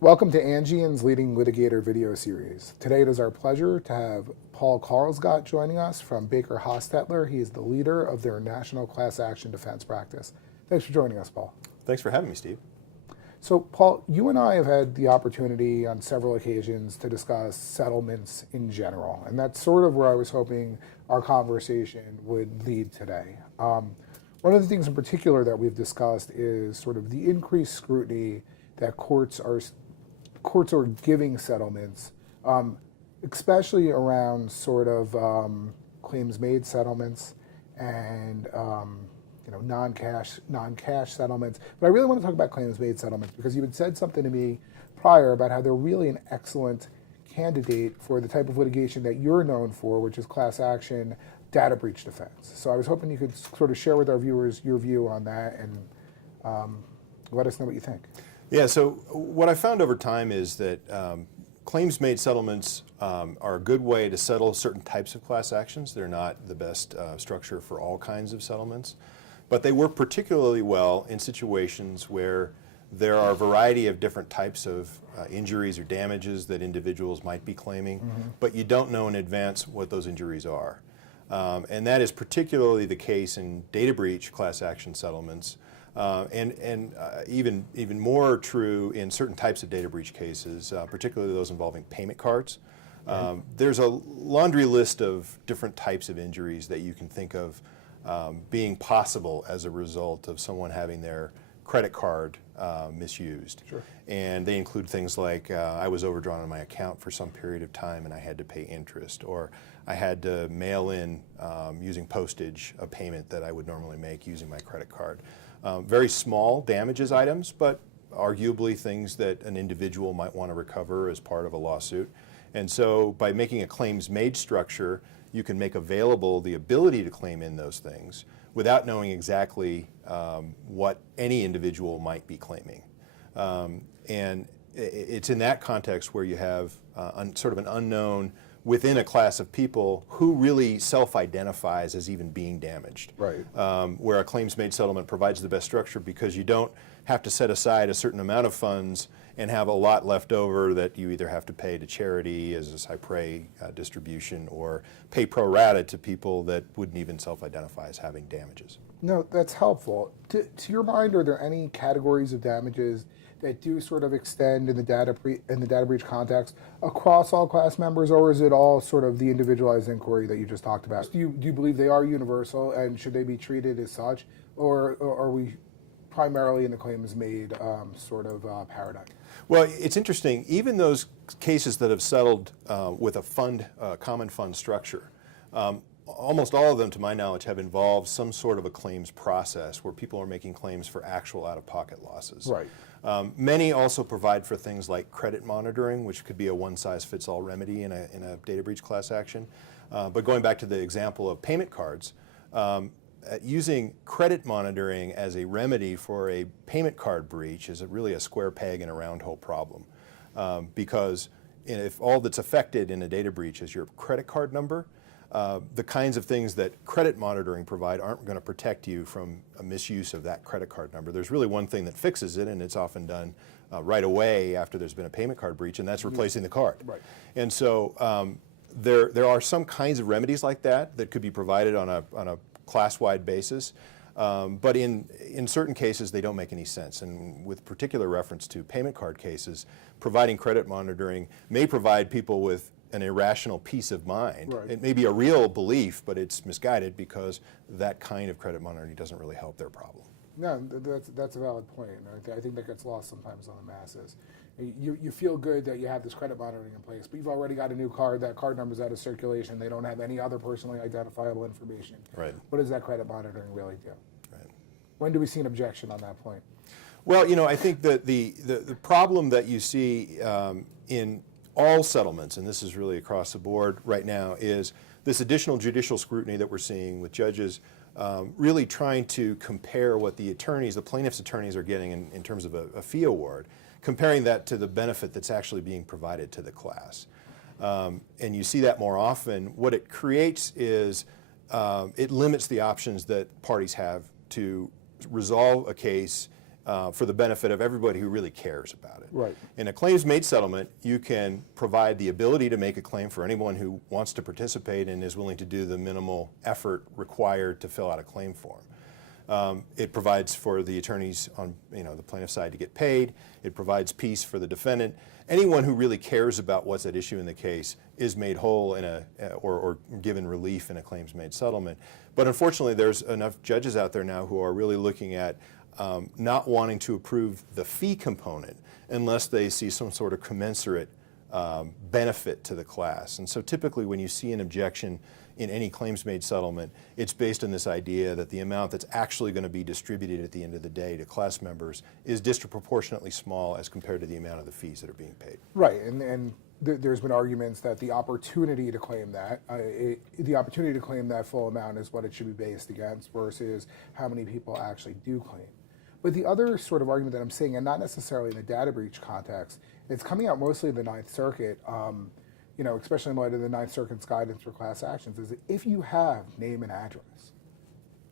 Welcome to Angian's Leading Litigator video series. Today it is our pleasure to have Paul Karlsgott joining us from Baker Hostetler. He is the leader of their National Class Action Defense Practice. Thanks for joining us, Paul. Thanks for having me, Steve. So, Paul, you and I have had the opportunity on several occasions to discuss settlements in general, and that's sort of where I was hoping our conversation would lead today. One of the things in particular that we've discussed is sort of the increased scrutiny that courts are giving settlements, especially around sort of claims-made settlements and non-cash settlements. But I really want to talk about claims-made settlements because you had said something to me prior about how they're really an excellent candidate for the type of litigation that you're known for, which is class action data breach defense. So I was hoping you could sort of share with our viewers your view on that and let us know what you think. Yeah, so what I found over time is that claims-made settlements are a good way to settle certain types of class actions. They're not the best structure for all kinds of settlements, but they work particularly well in situations where there are a variety of different types of injuries or damages that individuals might be claiming, but you don't know in advance what those injuries are. And that is particularly the case in data breach class action settlements. And even more true in certain types of data breach cases, particularly those involving payment cards. There's a laundry list of different types of injuries that you can think of being possible as a result of someone having their credit card misused. Sure. And they include things like I was overdrawn on my account for some period of time and I had to pay interest, or I had to mail in using postage a payment that I would normally make using my credit card. Very small damages items, but arguably things that an individual might want to recover as part of a lawsuit. And so by making a claims-made structure, you can make available the ability to claim in those things without knowing exactly what any individual might be claiming. And it's in that context where you have sort of an unknown within a class of people who really self-identifies as even being damaged. Right. Where a claims-made settlement provides the best structure because you don't have to set aside a certain amount of funds and have a lot left over that you either have to pay to charity as a cypre distribution or pay pro rata to people that wouldn't even self-identify as having damages. No, that's helpful. To your mind, are there any categories of damages that do sort of extend in the data breach context across all class members, or is it all sort of the individualized inquiry that you just talked about? Do you believe they are universal, and should they be treated as such, or are we primarily in the claims-made sort of paradigm? Well, it's interesting. Even those cases that have settled with a common fund structure, almost all of them, to my knowledge, have involved some sort of a claims process where people are making claims for actual out-of-pocket losses. Right. Many also provide for things like credit monitoring, which could be a one-size-fits-all remedy in a data breach class action. But going back to the example of payment cards, using credit monitoring as a remedy for a payment card breach is really a square peg in a round hole problem. Because if all that's affected in a data breach is your credit card number, the kinds of things that credit monitoring provide aren't going to protect you from a misuse of that credit card number. There's really one thing that fixes it, and it's often done right away after there's been a payment card breach, and that's replacing the card. Right. And so there are some kinds of remedies like that that could be provided on a class-wide basis, but in certain cases they don't make any sense. And with particular reference to payment card cases, providing credit monitoring may provide people with an irrational peace of mind. Right. It may be a real belief, but it's misguided because that kind of credit monitoring doesn't really help their problem. No, that's a valid point. I think that gets lost sometimes on the masses. You feel good that you have this credit monitoring in place, but you've already got a new card. That card number's out of circulation. They don't have any other personally identifiable information. Right. What does that credit monitoring really do? Right. When do we see an objection on that point? Well, I think that the problem that you see in all settlements, and this is really across the board right now, is this additional judicial scrutiny that we're seeing with judges really trying to compare what the plaintiff's attorneys are getting in terms of a fee award, comparing that to the benefit that's actually being provided to the class. And you see that more often. What it creates is it limits the options that parties have to resolve a case for the benefit of everybody who really cares about it. Right. In a claims-made settlement, you can provide the ability to make a claim for anyone who wants to participate and is willing to do the minimal effort required to fill out a claim form. It provides for the attorneys on the plaintiff side to get paid. It provides peace for the defendant. Anyone who really cares about what's at issue in the case is made whole in or given relief in a claims-made settlement. But unfortunately, there's enough judges out there now who are really looking at not wanting to approve the fee component unless they see some sort of commensurate benefit to the class. And so typically when you see an objection in any claims-made settlement, it's based on this idea that the amount that's actually going to be distributed at the end of the day to class members is disproportionately small as compared to the amount of the fees that are being paid. Right, and there's been arguments that the opportunity to claim that, full amount is what it should be based against versus how many people actually do claim. But the other sort of argument that I'm seeing, and not necessarily in the data breach context, it's coming out mostly in the Ninth Circuit, especially in light of the Ninth Circuit's guidance for class actions, is that if you have name and address,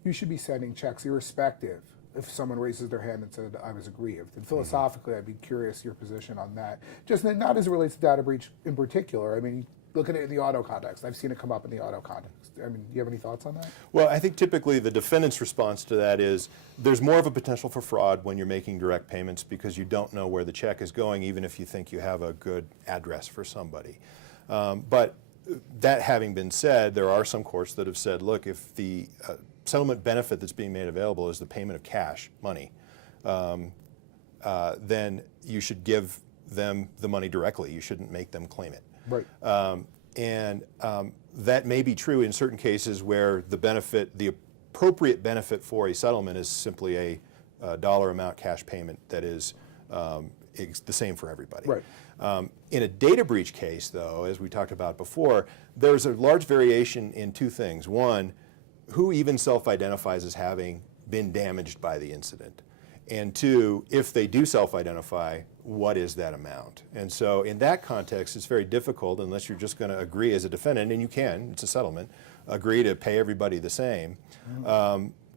you should be sending checks irrespective if someone raises their hand and said, I was aggrieved. And philosophically, I'd be curious your position on that. Just not as it relates to data breach in particular. I mean, look at it in the auto context. I've seen it come up in the auto context. I mean, do you have any thoughts on that? Well, I think typically the defendant's response to that is there's more of a potential for fraud when you're making direct payments because you don't know where the check is going, even if you think you have a good address for somebody. But that having been said, there are some courts that have said, look, if the settlement benefit that's being made available is the payment of cash, money, then you should give them the money directly. You shouldn't make them claim it. Right. That may be true in certain cases where the appropriate benefit for a settlement is simply a dollar amount cash payment that is the same for everybody. Right. In a data breach case, though, as we talked about before, there's a large variation in two things. One, who even self-identifies as having been damaged by the incident? And two, if they do self-identify, what is that amount? And so in that context, it's very difficult unless you're just going to agree as a defendant, and you can, it's a settlement, agree to pay everybody the same,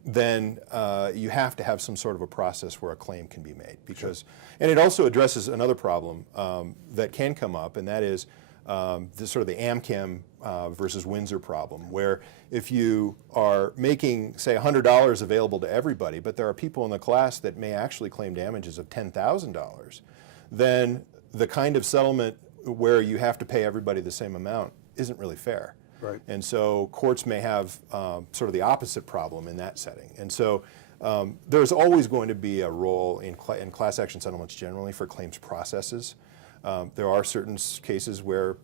then you have to have some sort of a process where a claim can be made. Because, and it also addresses another problem that can come up, and that is sort of the AmChem versus Windsor problem, where if you are making, say, $100 available to everybody, but there are people in the class that may actually claim damages of $10,000, then the kind of settlement where you have to pay everybody the same amount isn't really fair. Right. And so courts may have sort of the opposite problem in that setting. And so there's always going to be a role in class action settlements generally for claims processes. There are certain cases where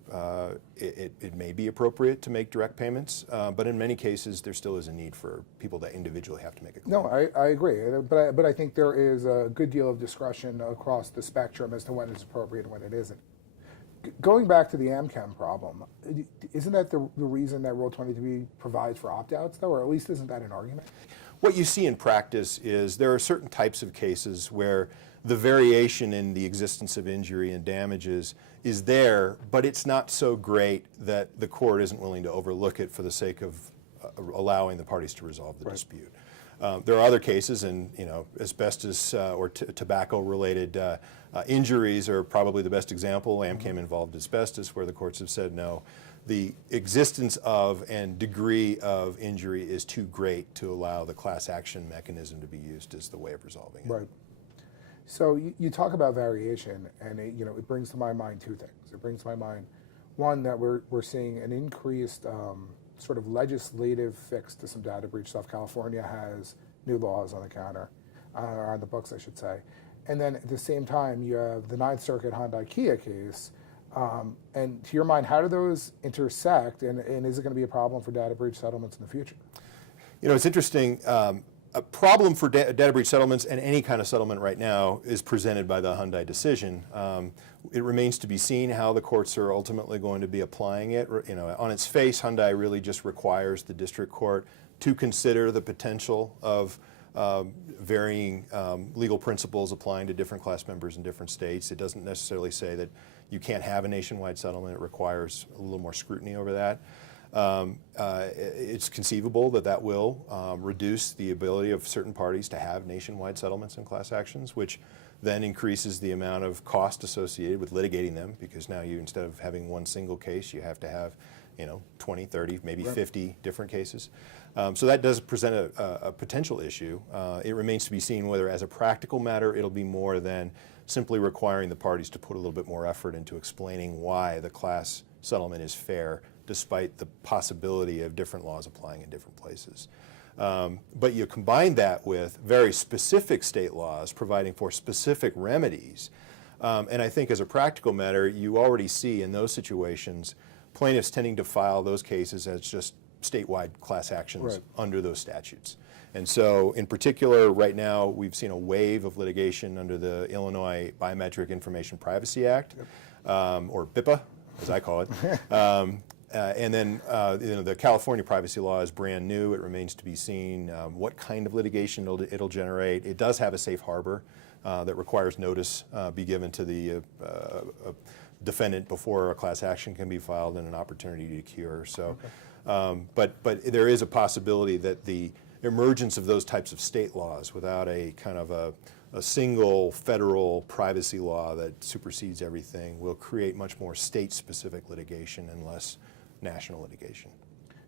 it may be appropriate to make direct payments, but in many cases there still is a need for people to individually have to make a claim. No, I agree, but I think there is a good deal of discretion across the spectrum as to when it's appropriate and when it isn't. Going back to the AmChem problem, isn't that the reason that Rule 23 provides for opt-outs, though, or at least isn't that an argument? What you see in practice is there are certain types of cases where the variation in the existence of injury and damages is there, but it's not so great that the court isn't willing to overlook it for the sake of allowing the parties to resolve the dispute. There are other cases, and asbestos or tobacco-related injuries are probably the best example. AmChem involved asbestos, where the courts have said no, the existence of and degree of injury is too great to allow the class action mechanism to be used as the way of resolving it. Right. So you talk about variation, and it brings to my mind two things. It brings to my mind, one, that we're seeing an increased sort of legislative fix to some data breach stuff. California has new laws on the counter, or on the books, I should say. And then at the same time, you have the Ninth Circuit Hyundai-Kia case. And to your mind, how do those intersect, and is it going to be a problem for data breach settlements in the future? It's interesting. A problem for data breach settlements and any kind of settlement right now is presented by the Hyundai decision. It remains to be seen how the courts are ultimately going to be applying it. On its face, Hyundai really just requires the district court to consider the potential of varying legal principles applying to different class members in different states. It doesn't necessarily say that you can't have a nationwide settlement. It requires a little more scrutiny over that. It's conceivable that that will reduce the ability of certain parties to have nationwide settlements and class actions, which then increases the amount of cost associated with litigating them, because now you, instead of having one single case, you have to have 20, 30, maybe 50 different cases. So that does present a potential issue. It remains to be seen whether, as a practical matter, it'll be more than simply requiring the parties to put a little bit more effort into explaining why the class settlement is fair, despite the possibility of different laws applying in different places. But you combine that with very specific state laws providing for specific remedies. And I think as a practical matter, you already see in those situations plaintiffs tending to file those cases as just statewide class actions under those statutes. And so in particular, right now, we've seen a wave of litigation under the Illinois Biometric Information Privacy Act, or BIPA, as I call it. And then the California privacy law is brand new. It remains to be seen what kind of litigation it'll generate. It does have a safe harbor that requires notice be given to the defendant before a class action can be filed and an opportunity to cure. So, but there is a possibility that the emergence of those types of state laws without a kind of a single federal privacy law that supersedes everything will create much more state-specific litigation and less national litigation.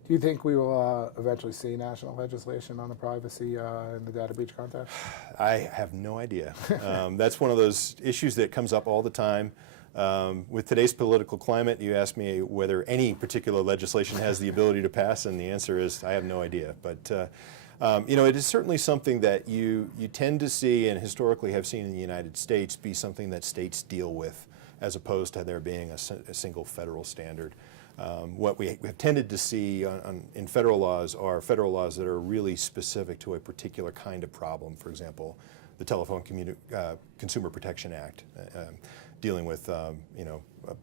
Do you think we will eventually see national legislation on the privacy in the data breach context? I have no idea. That's one of those issues that comes up all the time. With today's political climate, you ask me whether any particular legislation has the ability to pass, and the answer is I have no idea. But it is certainly something that you tend to see and historically have seen in the United States be something that states deal with, as opposed to there being a single federal standard. What we have tended to see in federal laws are federal laws that are really specific to a particular kind of problem. For example, the Telephone Consumer Protection Act, dealing with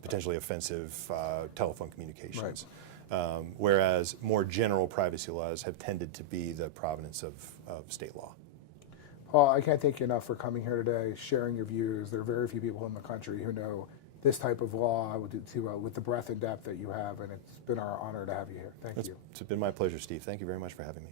potentially offensive telephone communications. Whereas more general privacy laws have tended to be the provenance of state law. Paul, I can't thank you enough for coming here today, sharing your views. There are very few people in the country who know this type of law with the breadth and depth that you have, and it's been our honor to have you here. Thank you. It's been my pleasure, Steve. Thank you very much for having me.